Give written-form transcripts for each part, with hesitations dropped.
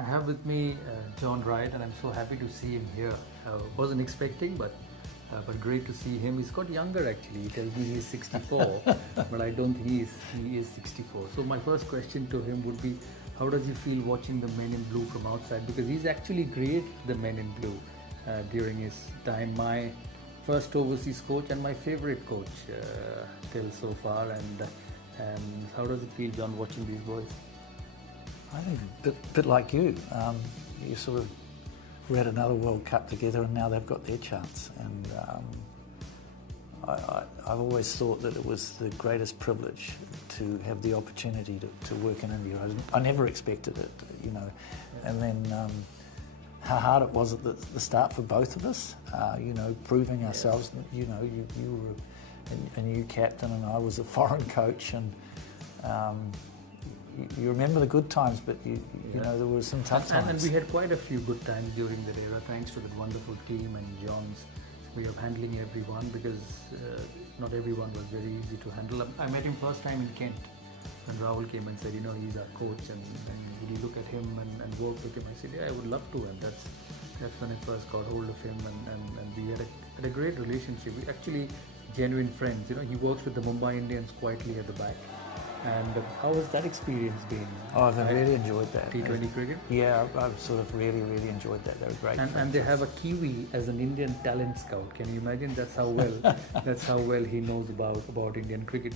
I have with me John Wright, and I'm so happy to see him here. Wasn't expecting, but great to see him. He's got younger actually. He tells me he's 64, but I don't think he is 64. So my first question to him would be, how does he feel watching the Men in Blue from outside? Because he's actually created the Men in Blue during his time. My first overseas coach and my favorite coach till so far. And how does it feel, John, watching these boys? I think a bit like you. You sort of, we had another World Cup together and now they've got their chance. And I've always thought that it was the greatest privilege to have the opportunity to work in India. I never expected it, you know. And then how hard it was at the start for both of us, you know, proving ourselves. You know, you were a new captain and I was a foreign coach, and you remember the good times, but you know, there were some tough times. And we had quite a few good times during that era, thanks to that wonderful team and John's way of handling everyone, because not everyone was very easy to handle. I met him first time in Kent when Rahul came and said, you know, he's our coach, and would you look at him and work with him? I said, yeah, I would love to, and that's when I first got hold of him, and we had a great relationship. We actually genuine friends. You know, he works with the Mumbai Indians quietly at the back. And how has that experience been? Oh, I've really enjoyed that. T20 cricket? Yeah, I've sort of really enjoyed that. They're great. And they have a Kiwi as an Indian talent scout. Can you imagine? That's how well he knows about Indian cricket.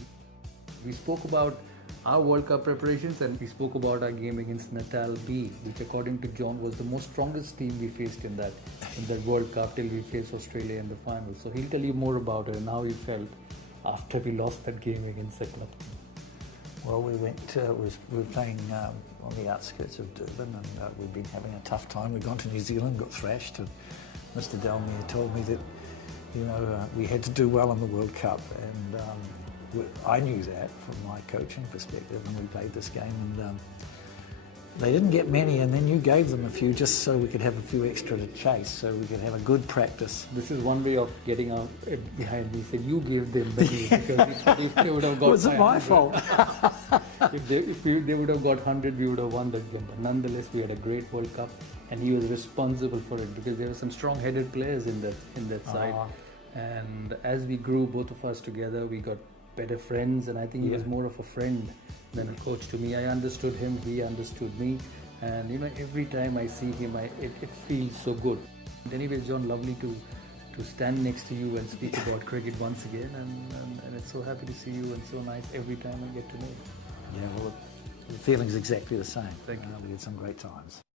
We spoke about our World Cup preparations, and we spoke about our game against Natal B, which according to John was the most strongest team we faced in that World Cup till we faced Australia in the final. So he'll tell you more about it and how he felt after we lost that game against the club. Well, we were playing on the outskirts of Durban, and we've been having a tough time. We'd gone to New Zealand, got thrashed, and Mr. Dalmia told me that, you know, we had to do well in the World Cup, and I knew that from my coaching perspective, and we played this game, and they didn't get many, and then you gave them a few just so we could have a few extra to chase, so we could have a good practice. This is one way of getting out behind me. Said you gave them many, because if they would have got, was it my fault? if they would have got 100, we would have won that game. But nonetheless, we had a great World Cup, and he was responsible for it because there were some strong-headed players in that side. And as we grew, both of us together, we got better friends, and I think he was more of a friend than a coach to me. I understood him, he understood me, and you know, every time I see him, it feels so good. Anyways, John, lovely to stand next to you and speak about cricket once again, and it's so happy to see you, and so nice every time I get to know you. Yeah, well, the feeling's exactly the same. Thank you. We had some great times.